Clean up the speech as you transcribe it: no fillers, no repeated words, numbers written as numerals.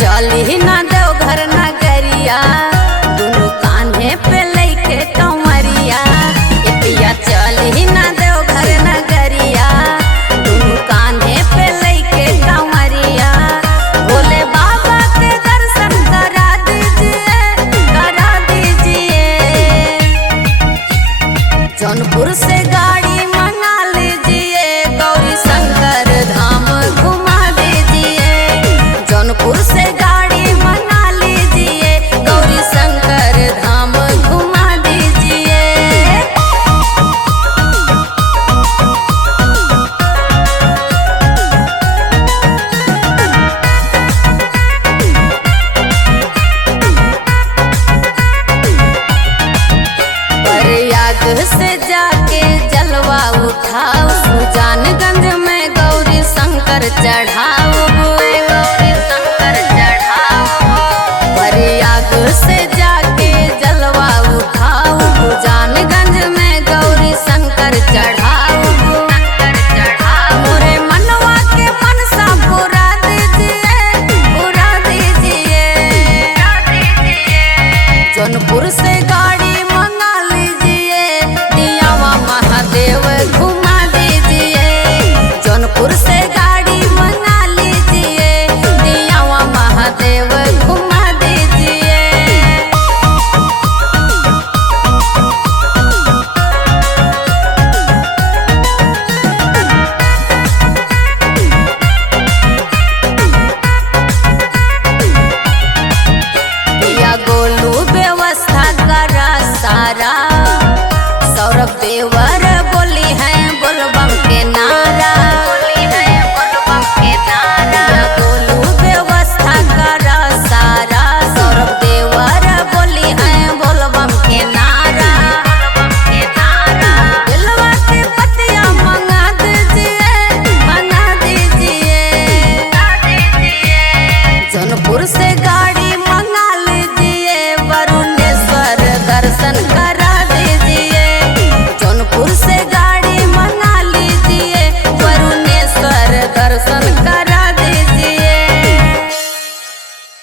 चली ना देवघर नगरिया, दोनों कान्हे पे लेके कंवरिया। ए पिया चली ना देवघर नगरिया, दोनों कान्हे पे लेके कंवरिया। भोले बाबा के दर्शन करा दीजिए, करा दीजिए। जौनपुर से गाड़ी मंगा लीजिए, गौरी शंकर धाम घुमा दीजिए। जौनपुर से गाड़ी मंगा लीजिए, गौरी शंकर धाम घुमा दीजिए। प्रयाग से जाके जलवा उठाओ, सुजानगंज में गौरी शंकर चढ़ा